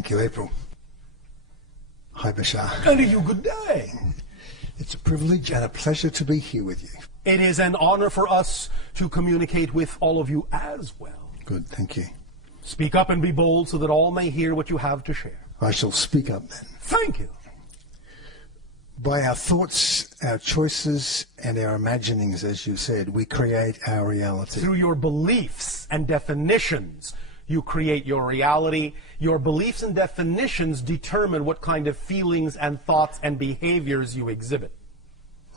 Thank you, April. Hi, Bashar. And to you, good day. It's a privilege and a pleasure to be here with you. It is an honor for us to communicate with all of you as well. Good, thank you. Speak up and be bold so that all may hear what you have to share. I shall speak up then. Thank you. By our thoughts, our choices, and our imaginings, as you said, we create our reality. Through your beliefs and definitions, you create your reality. Your beliefs and definitions determine what kind of feelings and thoughts and behaviors you exhibit.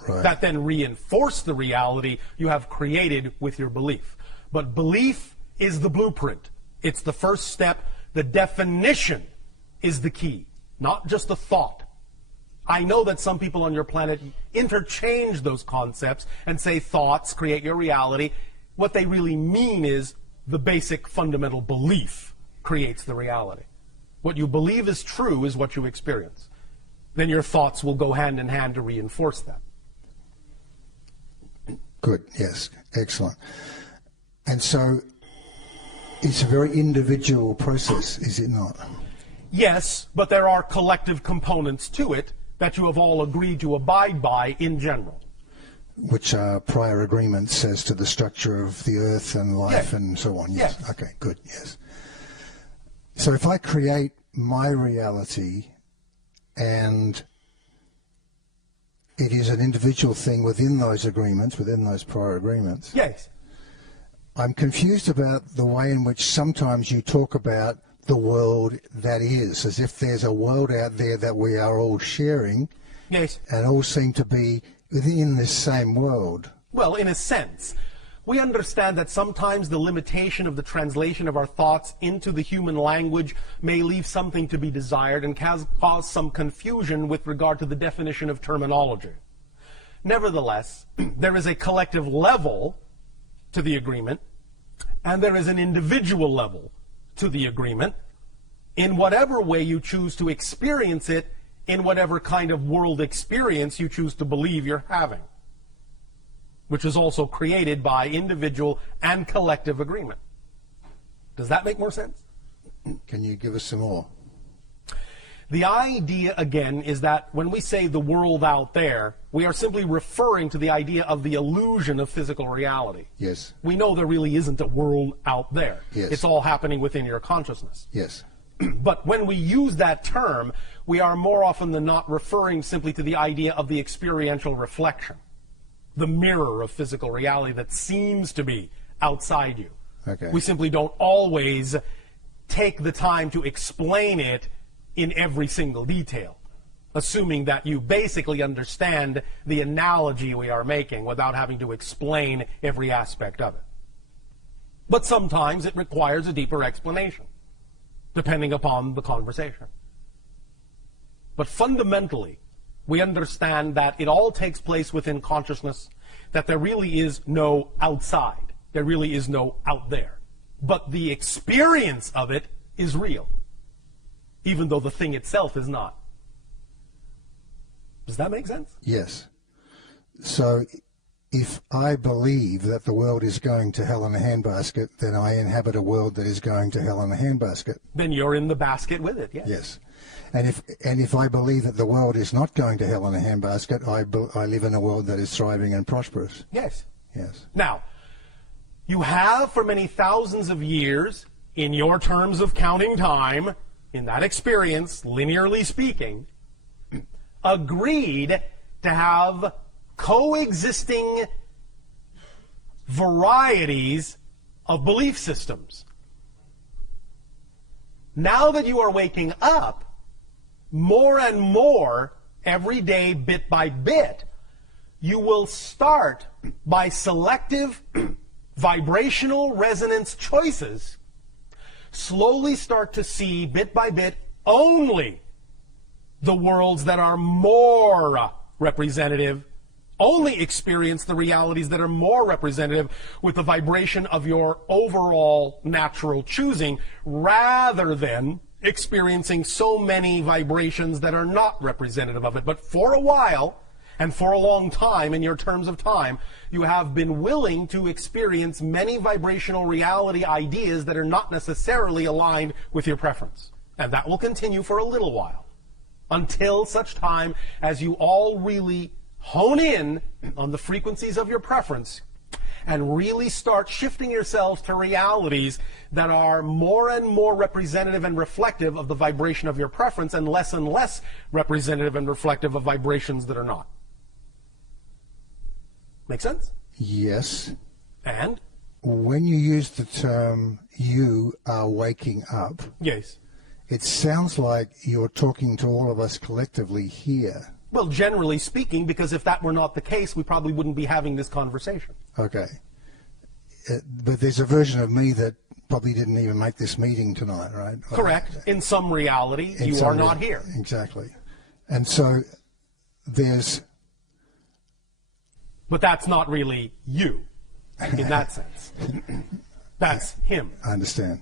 Right. That then reinforce the reality you have created with your belief. But belief is the blueprint. It's the first step. The definition is the key, not just the thought. I know that some people on your planet interchange those concepts and say thoughts create your reality. What they really mean is the basic fundamental belief creates the reality. What you believe is true is what you experience. Then your thoughts will go hand in hand to reinforce that. Good, yes, excellent. And so it's a very individual process, is it not? Yes, but there are collective components to it that you have all agreed to abide by in general. Which are prior agreements as to the structure of the earth and life and so on. Yes. Okay, good, yes. So if I create my reality and it is an individual thing within those agreements, within those prior agreements. Yes. I'm confused about the way in which sometimes you talk about the world that is, as if there's a world out there that we are all sharing. Yes. And all seem to be within this same world. Well, in a sense. We understand that sometimes the limitation of the translation of our thoughts into the human language may leave something to be desired and cause some confusion with regard to the definition of terminology. Nevertheless, there is a collective level to the agreement, and there is an individual level to the agreement, in whatever way you choose to experience it, in whatever kind of world experience you choose to believe you're having, which is also created by individual and collective agreement. Does that make more sense? Can you give us some more? The idea, again, is that when we say the world out there, we are simply referring to the idea of the illusion of physical reality. Yes. We know there really isn't a world out there. Yes. It's all happening within your consciousness. Yes. But when we use that term, we are more often than not referring simply to the idea of the experiential reflection, the mirror of physical reality that seems to be outside you. Okay. We simply don't always take the time to explain it in every single detail, assuming that you basically understand the analogy we are making without having to explain every aspect of it. But sometimes it requires a deeper explanation, depending upon the conversation. But fundamentally, we understand that it all takes place within consciousness, that there really is no outside. There really is no out there. But the experience of it is real, even though the thing itself is not. Does that make sense? Yes. So if I believe that the world is going to hell in a handbasket, then I inhabit a world that is going to hell in a handbasket. Then you're in the basket with it, yes. Yes. And if I believe that the world is not going to hell in a handbasket, I live in a world that is thriving and prosperous. Yes. Yes. Now, you have for many thousands of years, in your terms of counting time, in that experience, linearly speaking, agreed to have coexisting varieties of belief systems. Now that you are waking up, more and more, every day, bit by bit, you will start by selective vibrational resonance choices, slowly start to see, bit by bit, only the worlds that are more representative, only experience the realities that are more representative with the vibration of your overall natural choosing, rather than experiencing so many vibrations that are not representative of it. But for a while, and for a long time, in your terms of time, you have been willing to experience many vibrational reality ideas that are not necessarily aligned with your preference. And that will continue for a little while, until such time as you all really hone in on the frequencies of your preference and really start shifting yourselves to realities that are more and more representative and reflective of the vibration of your preference and less representative and reflective of vibrations that are not. Make sense? Yes. And? When you use the term, you are waking up, Yes. it sounds like you're talking to all of us collectively here. Well, generally speaking, because if that were not the case, we probably wouldn't be having this conversation. Okay. But there's a version of me that probably didn't even make this meeting tonight, right? Correct. In some reality, you are not here. Exactly. And so there's... But that's not really you, in that sense. That's him. I understand.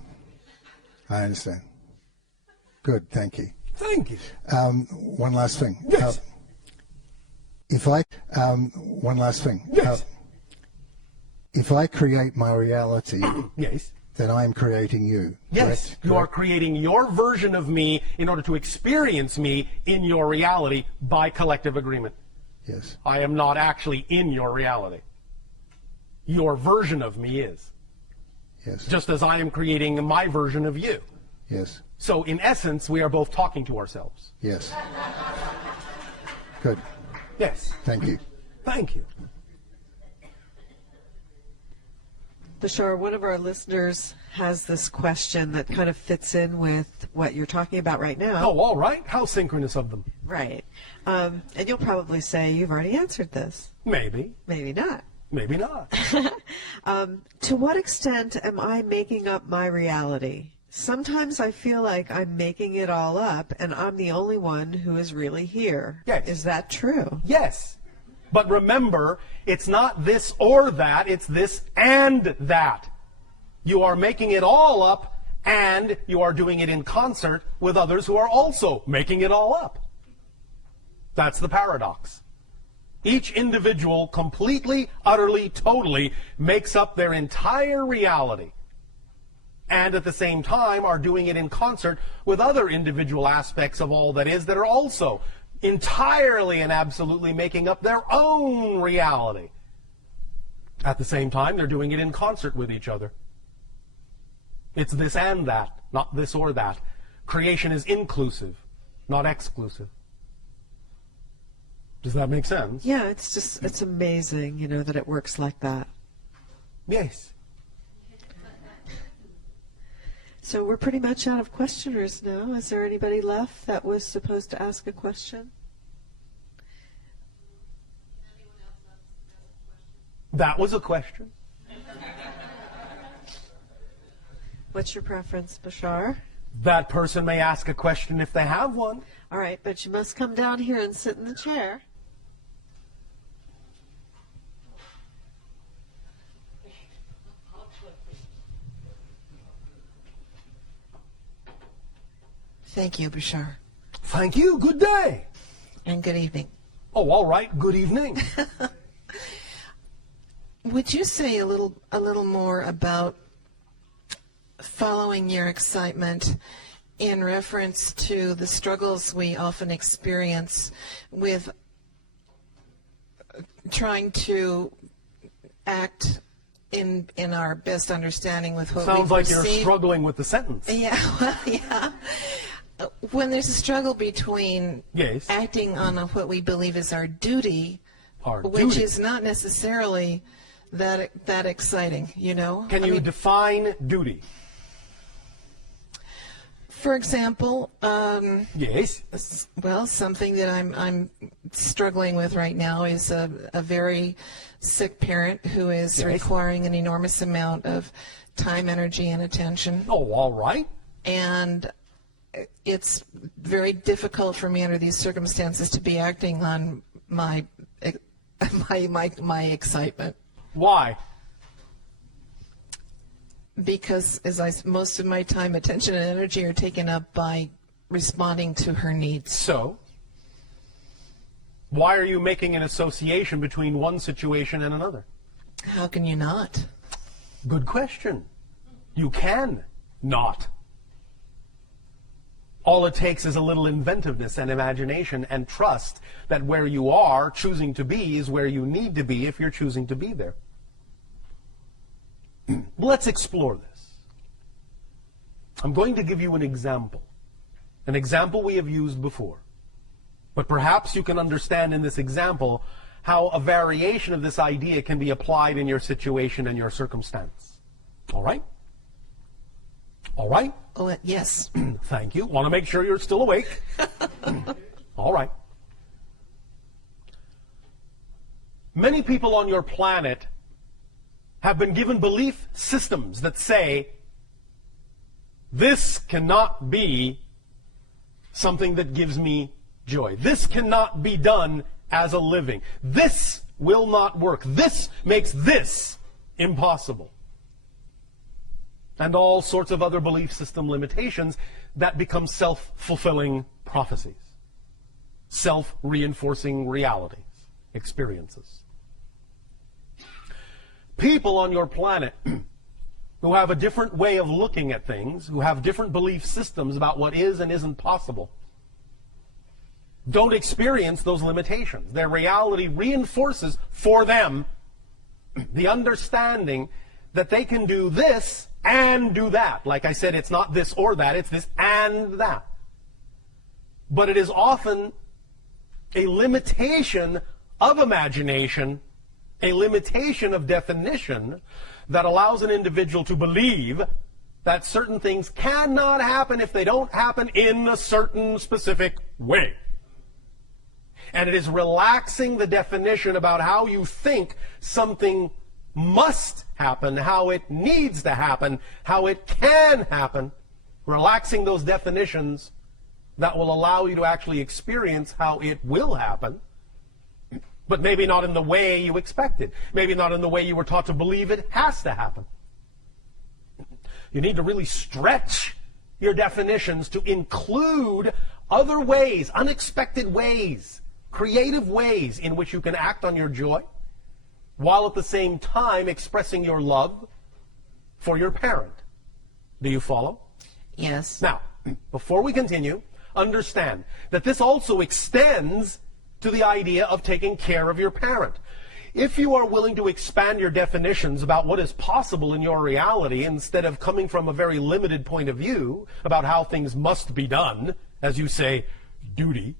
Good, thank you. Thank you. One last thing. Yes. One last thing. Yes. If I create my reality, Yes. then I am creating you. Yes. Correct? You are creating your version of me in order to experience me in your reality by collective agreement. Yes. I am not actually in your reality. Your version of me is. Yes. Just as I am creating my version of you. Yes. So in essence, we are both talking to ourselves. Yes. Good. Yes. Thank you. Thank you. Bashar, one of our listeners has this question that kind of fits in with what you're talking about right now. Oh, all right. How synchronous of them. Right. And you'll probably say you've already answered this. Maybe. Maybe not. Maybe not. To what extent am I making up my reality? Sometimes I feel like I'm making it all up and I'm the only one who is really here. Yes. Is that true? Yes. But remember, it's not this or that, it's this and that. You are making it all up and you are doing it in concert with others who are also making it all up. That's the paradox. Each individual completely, utterly, totally makes up their entire reality, and at the same time are doing it in concert with other individual aspects of all that is that are also entirely and absolutely making up their own reality. At the same time, they're doing it in concert with each other. It's this and that, not this or that. Creation is inclusive, not exclusive. Does that make sense? Yeah, it's amazing, that it works like that. Yes. So we're pretty much out of questioners now. Is there anybody left that was supposed to ask a question? That was a question. What's your preference, Bashar? That person may ask a question if they have one. All right, but you must come down here and sit in the chair. Thank you, Bashar. Thank you. Good day. And good evening. Oh, all right. Good evening. Would you say a little more about following your excitement in reference to the struggles we often experience with trying to act in our best understanding with what we perceive? Sounds like you're struggling with the sentence. Yeah, well, yeah. When there's a struggle between Yes. acting on what we believe is our duty, which duty. is not necessarily that exciting, Can you define duty? For example, Yes. well, something that I'm struggling with right now is a very sick parent who is Yes. requiring an enormous amount of time, energy, and attention. Oh, all right. And it's very difficult for me under these circumstances to be acting on my excitement. Why? Because most of my time, attention, and energy are taken up by responding to her needs. So, why are you making an association between one situation and another? How can you not? Good question. You can not. All it takes is a little inventiveness and imagination and trust that where you are choosing to be is where you need to be if you're choosing to be there. Let's explore this. I'm going to give you an example we have used before. But perhaps you can understand in this example how a variation of this idea can be applied in your situation and your circumstance. All right? All right? Oh, yes. Thank you. Want to make sure you're still awake. All right. Many people on your planet have been given belief systems that say, this cannot be something that gives me joy. This cannot be done as a living. This will not work. This makes this impossible. And all sorts of other belief system limitations that become self-fulfilling prophecies, self-reinforcing realities, experiences. People on your planet who have a different way of looking at things, who have different belief systems about what is and isn't possible, don't experience those limitations. Their reality reinforces for them the understanding that they can do this and do that. Like I said, it's not this or that, it's this and that. But it is often a limitation of imagination, a limitation of definition that allows an individual to believe that certain things cannot happen if they don't happen in a certain specific way. And it is relaxing the definition about how you think something must happen, how it needs to happen, how it can happen, relaxing those definitions that will allow you to actually experience how it will happen, but maybe not in the way you expected, maybe not in the way you were taught to believe it has to happen. You need to really stretch your definitions to include other ways, unexpected ways, creative ways in which you can act on your joy, while at the same time expressing your love for your parent. Do you follow? Yes. Now, before we continue, understand that this also extends to the idea of taking care of your parent. If you are willing to expand your definitions about what is possible in your reality instead of coming from a very limited point of view about how things must be done, as you say, duty,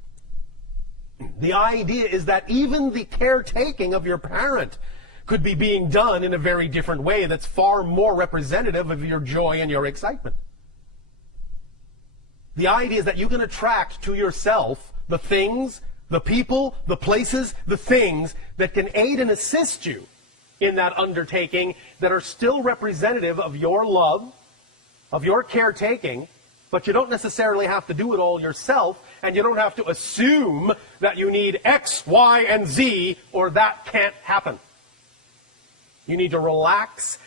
the idea is that even the caretaking of your parent could be being done in a very different way that's far more representative of your joy and your excitement. The idea is that you can attract to yourself the things, the people, the places, the things that can aid and assist you in that undertaking that are still representative of your love, of your caretaking, but you don't necessarily have to do it all yourself, and you don't have to assume that you need X, Y, and Z, or that can't happen. You need to relax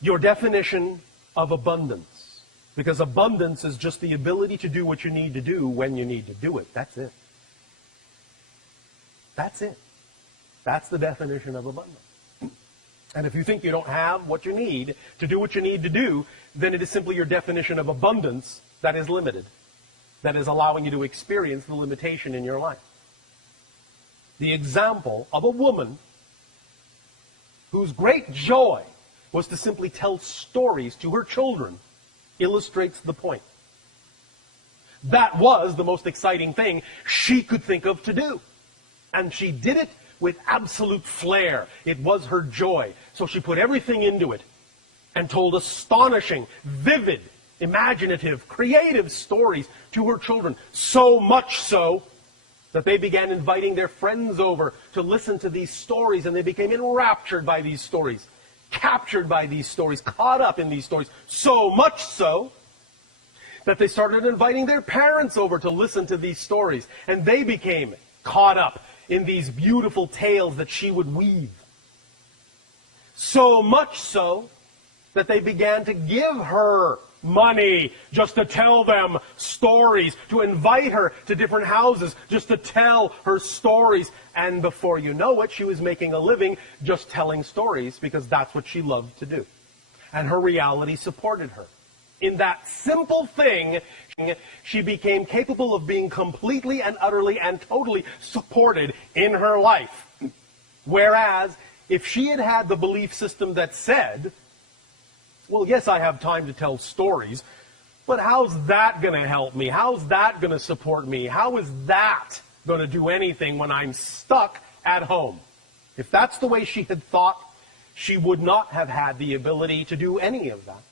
your definition of abundance, because abundance is just the ability to do what you need to do when you need to do it. That's it. That's it. That's the definition of abundance. And if you think you don't have what you need to do what you need to do, then it is simply your definition of abundance that is limited, that is allowing you to experience the limitation in your life. The example of a woman whose great joy was to simply tell stories to her children illustrates the point. That was the most exciting thing she could think of to do. And she did it with absolute flair. It was her joy. So she put everything into it and told astonishing, vivid, imaginative, creative stories to her children. So much so that they began inviting their friends over to listen to these stories, and they became enraptured by these stories, captured by these stories, caught up in these stories. So much so that they started inviting their parents over to listen to these stories, and they became caught up in these beautiful tales that she would weave. So much so that they began to give her money just to tell them stories, to invite her to different houses just to tell her stories. And before you know it, she was making a living just telling stories because that's what she loved to do. And her reality supported her. In that simple thing, she became capable of being completely and utterly and totally supported in her life. Whereas, if she had had the belief system that said, well, yes, I have time to tell stories, but how's that going to help me? How's that going to support me? How is that going to do anything when I'm stuck at home? If that's the way she had thought, she would not have had the ability to do any of that.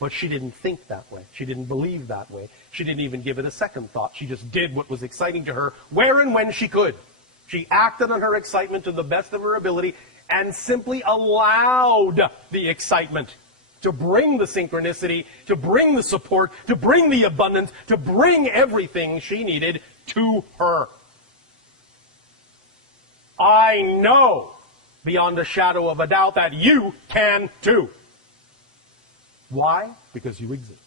But she didn't think that way. She didn't believe that way. She didn't even give it a second thought. She just did what was exciting to her, where and when she could. She acted on her excitement to the best of her ability and simply allowed the excitement to bring the synchronicity, to bring the support, to bring the abundance, to bring everything she needed to her. I know beyond a shadow of a doubt that you can too. Why? Because you exist.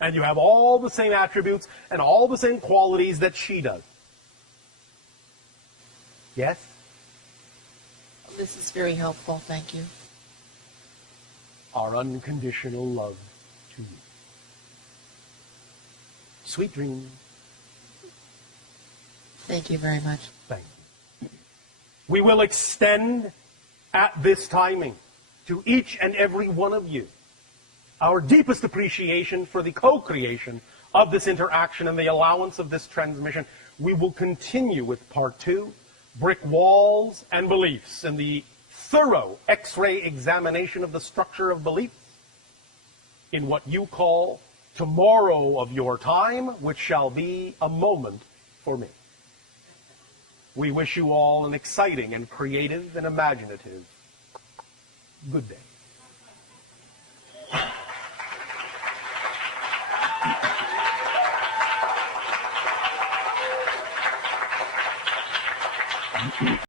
And you have all the same attributes and all the same qualities that she does. Yes? This is very helpful. Thank you. Our unconditional love to you. Sweet dreams. Thank you very much. Thank you. We will extend at this timing to each and every one of you our deepest appreciation for the co-creation of this interaction and the allowance of this transmission. We will continue with part 2, brick walls and beliefs, and the thorough X-ray examination of the structure of beliefs in what you call tomorrow of your time, which shall be a moment for me. We wish you all an exciting and creative and imaginative good day.